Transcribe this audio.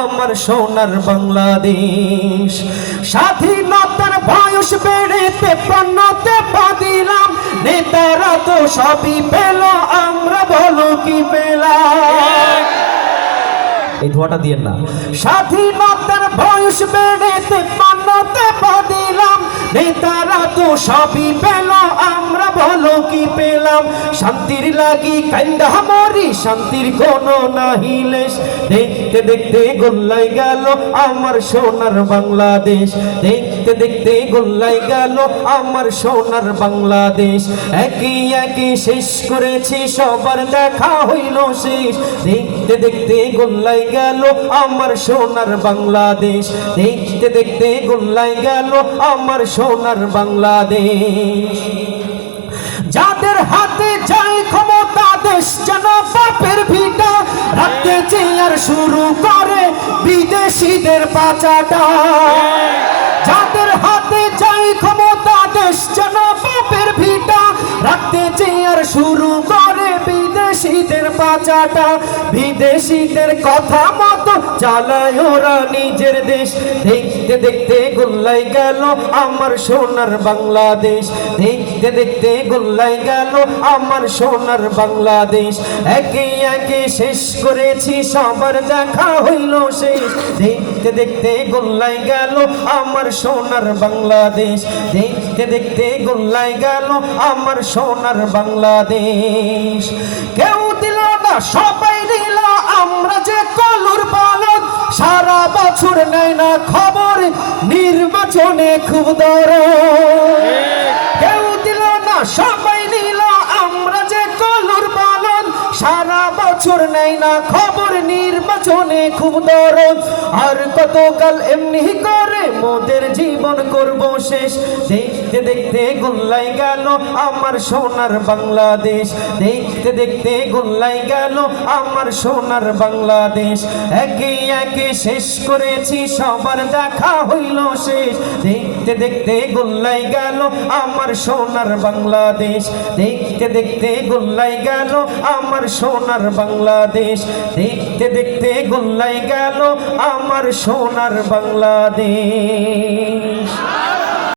আমার সোনার বাংলাদেশ। স্বাধীনতার বয়স বেড়ে তেপান্নতে পা দিলাম নেতারা তো সবই পেল, আমরা বলো কি পেলাম? এই ধোয়াটা দিয়ে না। স্বাধীনতার বয়স বেড়ে তেপান্নতে পা দিলাম নেতারা তো সবই পেল, আমরা বলো কি পেলাম? শান্তির লাগি কান্দা মরি শান্তির কোনো নাহিলেশ দেখতে দেখতে গোল্লাই গেল আমার সোনার বাংলাদেশ। দেখতে দেখতে গোল্লাই গেল আমার সোনার বাংলাদেশ। একই একই শেষ করেছি, সবার দেখা হইল শেষ। দেখতে দেখতে গোল্লাই গেল আমার সোনার বাংলাদেশ। দেখতে দেখতে গোল্লাই গেল আমার সোনার বাংলাদেশ। রাখতে চেয়ার শুরু করে বিদেশিদের পাচাটা। যাদের হাতে যাই ক্ষমতা, দেশ যেন পাপের ভিটা, রাখতে চেয়ার শুরু করে বিদেশিদের পাচাটা বিদেশিদের কথা মতো চালায় ওরা নিজের দেশ। দেখতে দেখতে গোল্লাই গেল আমার সোনার বাংলাদেশ। দেখতে দেখতে গোল্লাই গেল আমার সোনার বাংলাদেশ। একে একে শেষ করেছি, সবার দেখা হইল শেষ। দেখতে দেখতে গোল্লাই গেল আমার সোনার বাংলাদেশ। দেখতে দেখতে গোল্লাই গেল আমার সোনার বাংলাদেশ। কেউ না, সবাই নিল, আমরা যে কলুর পালন সারা বছর নেয় না খবর, নির্বাচনে খুব দর কেউ দিল না, সবাই নিল, আমরা যে কলুর পালন সারা বছর নেয় না খবর নির্বাচনে খুব দরদ। আর কতকাল এমনি করে মোদের জীবন করব শেষ। দেখতে দেখতে গোল্লাই গেল আমার সোনার বাংলাদেশ। দেখতে দেখতে গোল্লাই গেল আমার সোনার বাংলাদেশ। একে একে শেষ করেছি, সবার দেখা হইল শেষ। দেখতে দেখতে গোল্লাই গেল আমার সোনার বাংলাদেশ। দেখতে দেখতে গোল্লাই গেল আমার সোনার বাংলাদেশ। দেখতে দেখতে গোল্লাই গেল আমার সোনার বাংলাদেশ।